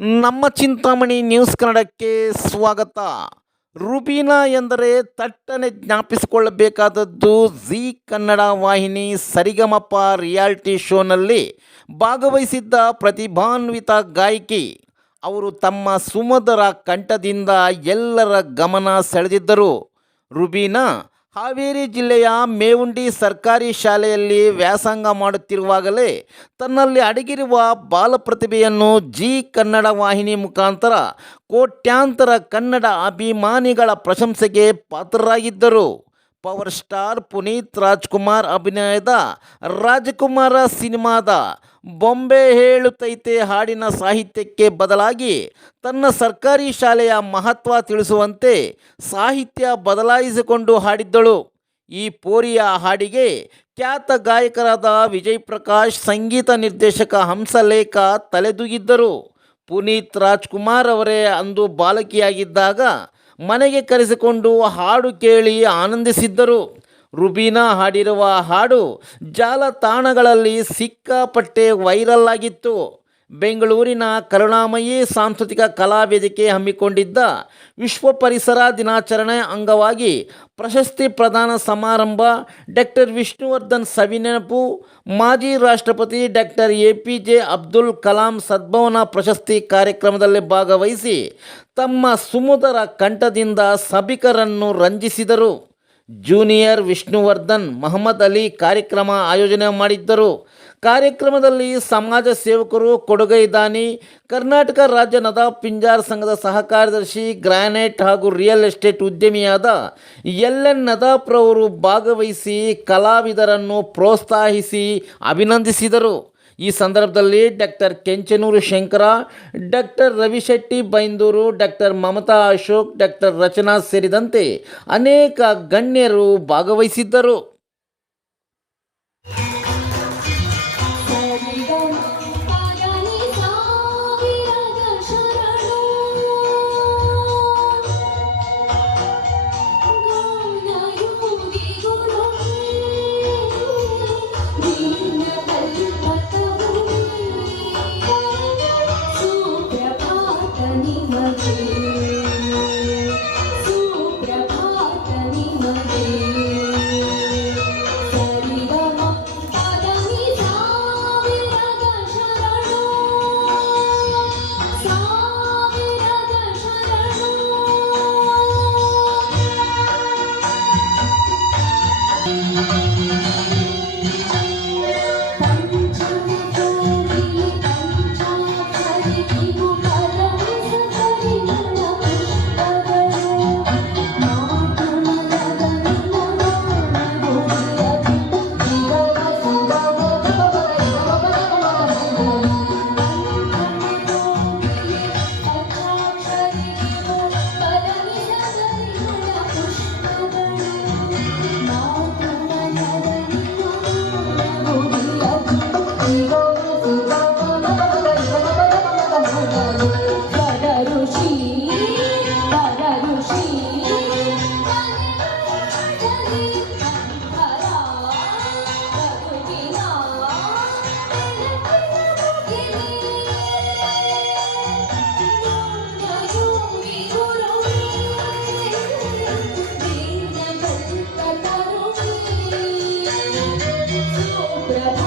ನಮ್ಮ ಚಿಂತಾಮಣಿ ನ್ಯೂಸ್ ಕನ್ನಡಕ್ಕೆ ಸ್ವಾಗತ. ರುಬೀನಾ ಎಂದರೆ ತಟ್ಟನೆ ಜ್ಞಾಪಿಸಿಕೊಳ್ಳಬೇಕಾದದ್ದು ಜಿ ಕನ್ನಡ ವಾಹಿನಿ ಸರಿಗಮಪ ರಿಯಾಲಿಟಿ ಶೋನಲ್ಲಿ ಭಾಗವಹಿಸಿದ್ದ ಪ್ರತಿಭಾನ್ವಿತ ಗಾಯಕಿ. ಅವರು ತಮ್ಮ ಸುಮಧುರ ಕಂಠದಿಂದ ಎಲ್ಲರ ಗಮನ ಸೆಳೆದಿದ್ದರು. ರುಬೀನಾ ಹಾವೇರಿ ಜಿಲ್ಲೆಯ ಮೇವುಂಡಿ ಸರ್ಕಾರಿ ಶಾಲೆಯಲ್ಲಿ ವ್ಯಾಸಂಗ ಮಾಡುತ್ತಿರುವಾಗಲೇ ತನ್ನಲ್ಲಿ ಅಡಗಿರುವ ಬಾಲಪ್ರತಿಭೆಯನ್ನು ಜಿ ಕನ್ನಡ ವಾಹಿನಿ ಮುಖಾಂತರ ಕೋಟ್ಯಾಂತರ ಕನ್ನಡ ಅಭಿಮಾನಿಗಳ ಪ್ರಶಂಸೆಗೆ ಪಾತ್ರರಾಗಿದ್ದರು. ಪವರ್ ಸ್ಟಾರ್ ಪುನೀತ್ ರಾಜ್ಕುಮಾರ್ ಅಭಿನಯದ ರಾಜಕುಮಾರ ಸಿನಿಮಾದ ಬೊಂಬೆ ಹೇಳುತ್ತೈತೆ ಹಾಡಿನ ಸಾಹಿತ್ಯಕ್ಕೆ ಬದಲಾಗಿ ತನ್ನ ಸರ್ಕಾರಿ ಶಾಲೆಯ ಮಹತ್ವ ತಿಳಿಸುವಂತೆ ಸಾಹಿತ್ಯ ಬದಲಾಯಿಸಿಕೊಂಡು ಹಾಡಿದ್ದಳು. ಈ ಪೋರಿಯ ಹಾಡಿಗೆ ಖ್ಯಾತ ಗಾಯಕರಾದ ವಿಜಯ್ ಪ್ರಕಾಶ್ ಸಂಗೀತ ನಿರ್ದೇಶಕ ಹಂಸಲೇಖ ತಲೆದೂಗಿದ್ದರು. ಪುನೀತ್ ರಾಜ್ಕುಮಾರ್ ಅವರೇ ಅಂದು ಬಾಲಕಿಯಾಗಿದ್ದಾಗ ಮನೆಗೆ ಕರೆಸಿಕೊಂಡು ಹಾಡು ಕೇಳಿ ಆನಂದಿಸಿದ್ದರು. ರುಬೀನಾ ಹಾಡಿರುವ ಹಾಡು ಜಾಲತಾಣಗಳಲ್ಲಿ ಸಿಕ್ಕಾಪಟ್ಟೆ ವೈರಲ್ ಆಗಿತ್ತು. ಬೆಂಗಳೂರಿನ ಕರುಣಾಮಯಿ ಸಾಂಸ್ಕೃತಿಕ ಕಲಾ ವೇದಿಕೆ ಹಮ್ಮಿಕೊಂಡಿದ್ದ ವಿಶ್ವ ಪರಿಸರ ದಿನಾಚರಣೆ ಅಂಗವಾಗಿ ಪ್ರಶಸ್ತಿ ಪ್ರದಾನ ಸಮಾರಂಭ ಡಾಕ್ಟರ್ ವಿಷ್ಣುವರ್ಧನ್ ಸವಿನೆನಪು, ಮಾಜಿ ರಾಷ್ಟ್ರಪತಿ doctor A P J Abdul Kalam ಸದ್ಭವನ ಪ್ರಶಸ್ತಿ ಕಾರ್ಯಕ್ರಮದಲ್ಲಿ ಭಾಗವಹಿಸಿ ತಮ್ಮ ಸುಮಧುರ ಕಂಠದಿಂದ ಸಭಿಕರನ್ನು ರಂಜಿಸಿದರು. ಜೂನಿಯರ್ ವಿಷ್ಣುವರ್ಧನ್ ಮಹಮ್ಮದ್ ಅಲಿ ಕಾರ್ಯಕ್ರಮ ಆಯೋಜನೆ ಮಾಡಿದ್ದರು. ಕಾರ್ಯಕ್ರಮದಲ್ಲಿ ಸಮಾಜ ಸೇವಕರು ಕೊಡುಗೈ ದಾನಿ, ಕರ್ನಾಟಕ ರಾಜ್ಯ ನದಾ ಪಿಂಜಾರ್ ಸಂಘದ ಸಹಕಾರ್ಯದರ್ಶಿ, ಗ್ರಾನೈಟ್ ಹಾಗೂ ರಿಯಲ್ ಎಸ್ಟೇಟ್ ಉದ್ಯಮಿಯಾದ ಎಲ್ ಎನ್ ನದಾಪ್ರವರು ಭಾಗವಹಿಸಿ ಕಲಾವಿದರನ್ನು ಪ್ರೋತ್ಸಾಹಿಸಿ ಅಭಿನಂದಿಸಿದರು. ಈ ಸಂದರ್ಭದಲ್ಲಿ doctor Kenchanur Shankara, doctor Ravishetty Byndoor, doctor Mamata Ashok, doctor Rachana ಸೇರಿದಂತೆ ಅನೇಕ ಗಣ್ಯರು ಭಾಗವಹಿಸಿದ್ದರು. Música भात